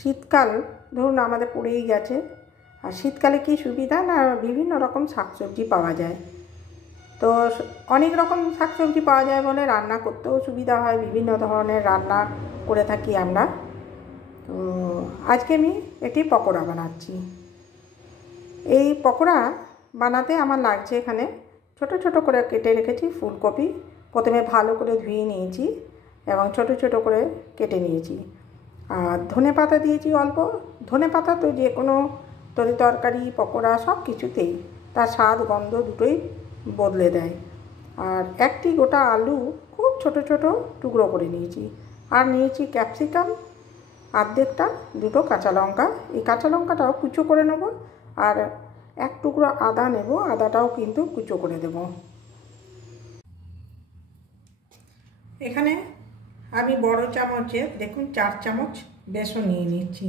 শীতকাল ধরুন আমাদের পড়েই গেছে, আর শীতকালে কি সুবিধা না বিভিন্ন রকম শাকসবজি পাওয়া যায়। তো অনেক রকম শাকসবজি পাওয়া যায় বলে রান্না করতেও সুবিধা হয়, বিভিন্ন ধরনের রান্না করে থাকি আমরা। তো আজকে আমি একটি পকোড়া বানাচ্ছি। এই পকোড়া বানাতে আমার লাগছে এখানে ছোট ছোট করে কেটে রেখেছি ফুলকপি। প্রথমে ভালো করে ধুয়ে নিয়েছি এবং ছোট ছোট করে কেটে নিয়েছি। আর ধনে পাতা দিয়েছি অল্প। ধনে পাতা তো যে কোনো তরকারি পকোড়া সব কিছুতেই তার স্বাদ গন্ধ দুটোই বদলে দেয়। আর একটি গোটা আলু খুব ছোট ছোট টুকরো করে নিয়েছি। আর নিয়েছি ক্যাপসিকাম অর্ধেকটা, দুটো কাঁচা লঙ্কা। এই কাঁচা লঙ্কাটাও কুচো করে নেব। আর এক টুকরো আদা নেব, আদাটাও কিন্তু কুচো করে দেব। এখানে আমি বড় চামচে দেখুন 4 চামচ বেসন নিয়ে নিচ্ছি।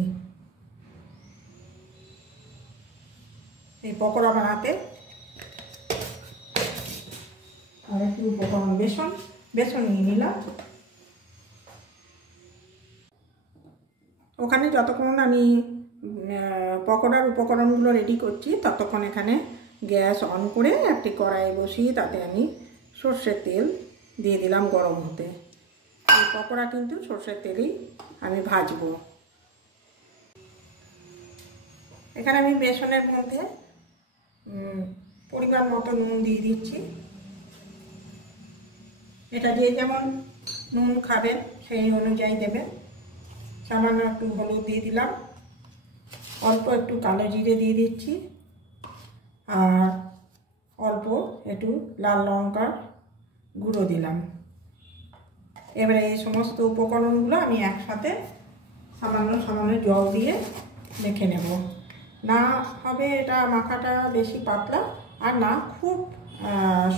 এই পকোড়া বানাতে আর একটু উপকরণ বেসন নিয়ে নিলাম। ওখানে যতক্ষণ আমি পকোড়ার উপকরণগুলো রেডি করছি ততক্ষণ এখানে গ্যাস অন করে একটি কড়াই বসিয়ে তাতে আমি সর্ষের তেল দিয়ে দিলাম গরম হতে। এই পকোড়া কিন্তু সর্ষের তেলেই আমি ভাজবো। এখানে আমি বেসনের মধ্যে পরিমাণ মতো নুন দিয়ে দিচ্ছি। এটা যে যেমন নুন খাবেন সেই অনুযায়ী দেবেন। সামান্য একটু হলুদ দিয়ে দিলাম, অল্প একটু কালো জিরে দিয়ে দিচ্ছি, আর অল্প একটু লাল লঙ্কার গুঁড়ো দিলাম। এবারে এই সমস্ত উপকরণগুলো আমি একসাথে সামান্য সামান্য জল দিয়ে মেখে নেব। না হবে এটা মাখাটা বেশি পাতলা আর না খুব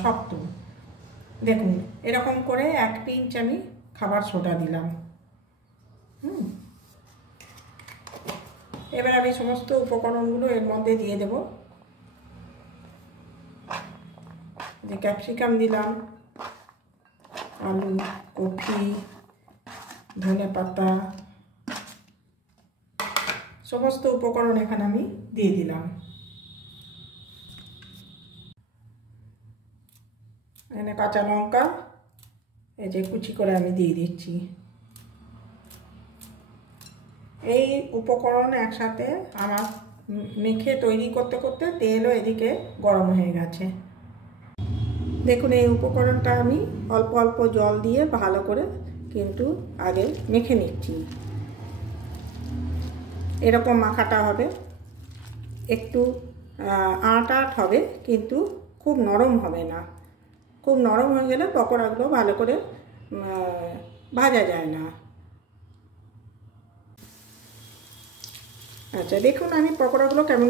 শক্ত। দেখুন এরকম করে 1 পিঞ্চ আমি খাবার সোডা দিলাম। এবার আমি সমস্ত উপকরণগুলো এর মধ্যে দিয়ে দেব। যে ক্যাপসিকাম দিলাম, আলু, কপি, ধনে পাতা, সমস্ত উপকরণ এখানে আমি দিয়ে দিলাম। এখানে কাঁচা লঙ্কা এই যে কুচি করে আমি দিয়ে দিচ্ছি। এই উপকরণ একসাথে আমার মেখে তৈরি করতে করতে তেলও এদিকে গরম হয়ে গেছে। দেখুন এই উপকরণটা আমি অল্প অল্প জল দিয়ে ভালো করে কিন্তু আগে মেখে নিচ্ছি। এরকম মাখাটা হবে, একটু আট হবে কিন্তু খুব নরম হবে না। খুব নরম হয়ে গেলে পকোড়াগুলো ভালো করে ভাজা যায় না। আচ্ছা দেখুন আমি পকোড়াগুলো কেমন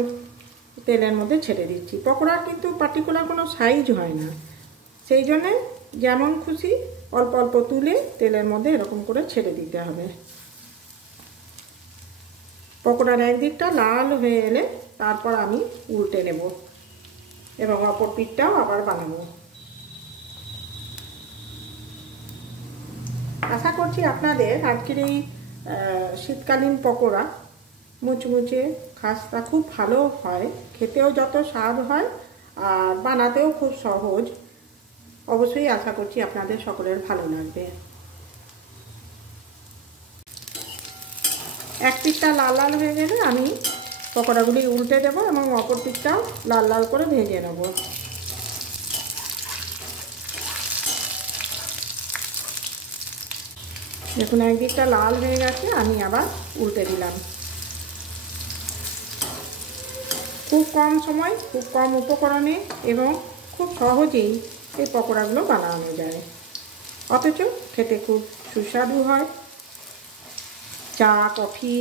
তেলের মধ্যে ছেড়ে দিচ্ছি। পকোড়ার কিন্তু পার্টিকুলার কোনো সাইজ হয় না, সেই জন্যে যেমন খুশি অল্প অল্প তুলে তেলের মধ্যে এরকম করে ছেড়ে দিতে হবে। পকোড়ার একদিকটা লাল হয়ে এলে তারপর আমি উল্টে নেব এবং অপর পিঠটাও আবার বানাবো। আশা করছি আপনাদের আজকের এই শীতকালীন পকোড়া মুচমুচে খাস্তা খুব ভালো হয়, খেতেও যত স্বাদ হয় আর বানাতেও খুব সহজ। অবশ্যই আশা করছি আপনাদের সকলের ভালো লাগবে। এক পিঠটা লাল লাল হয়ে গেলে আমি পকোড়াগুলি উল্টে দেবো এবং অপর পিঠটাও লাল লাল করে ভেজে নেব। দেখুন একদিকটা লাল হয়ে গেছে, আমি আবার উল্টে দিলাম। খুব কম সময় খুব কম উপকরণে এবং খুব সহজেই এই পকোড়াগুলো বানানো যায়, অথচ খেতে খুব সুস্বাদু হয়। চা, কফি,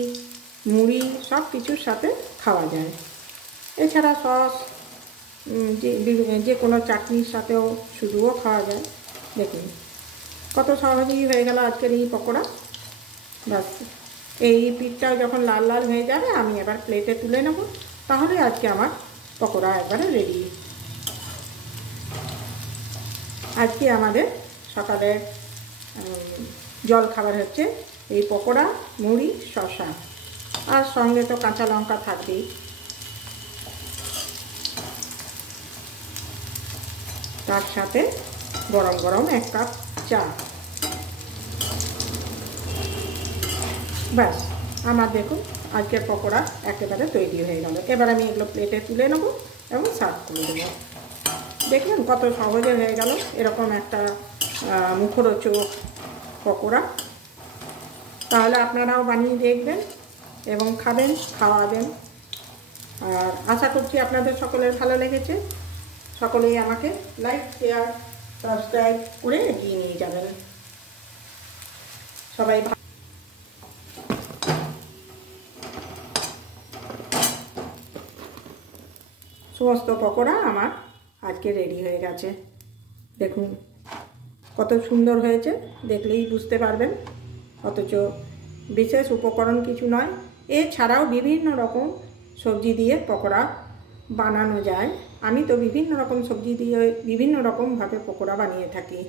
মুড়ি সব কিছুর সাথে খাওয়া যায়। এছাড়া সস যে কোনো চাটনির সাথেও শুধুও খাওয়া যায়। দেখুন কত সহজেই হয়ে গেল আজকের এই পকোড়া। ব্যাস এই পিঠটাও যখন লাল লাল হয়ে যাবে আমি এবার প্লেটে তুলে নেব। তাহলে আজকে আমার পকোড়া একবারে রেডি। আজকে আমাদের সকালের জল খাবার হচ্ছে এই পকোড়া, মুড়ি, শসা। আর সঙ্গে তো কাঁচা লঙ্কা থাকবেই। তার সাথে গরম গরম 1 কাপ চা। ব্যাস, আমার দেখুন আজকের পকোড়া একেবারে তৈরি হয়ে গেল। এবার আমি এগুলো প্লেটে তুলে নেব এবং সার্ভ করে দেবো। দেখলেন কত সহজে হয়ে গেল এরকম একটা মুখরোচক পকোড়া। তাহলে আপনারাও বানিয়ে দেখবেন এবং খাবেন, খাওয়াবেন। আর আশা করছি আপনাদের সকলের ভালো লেগেছে। সকলেই আমাকে লাইক, শেয়ার, সাবস্ক্রাইব করে এগিয়ে নিয়ে যাবেন। সবাই সমস্ত পকোড়া আমার আজকে রেডি হয়ে গেছে। দেখুন কত সুন্দর হয়েছে, দেখলেই বুঝতে পারবেন। অথচ বিশেষ উপকরণ কিছু নয়। এছাড়াও বিভিন্ন রকম সবজি দিয়ে পকোড়া বানানো যায়। আমি তো বিভিন্ন রকম সবজি দিয়ে বিভিন্ন রকমভাবে পকোড়া বানিয়ে থাকি।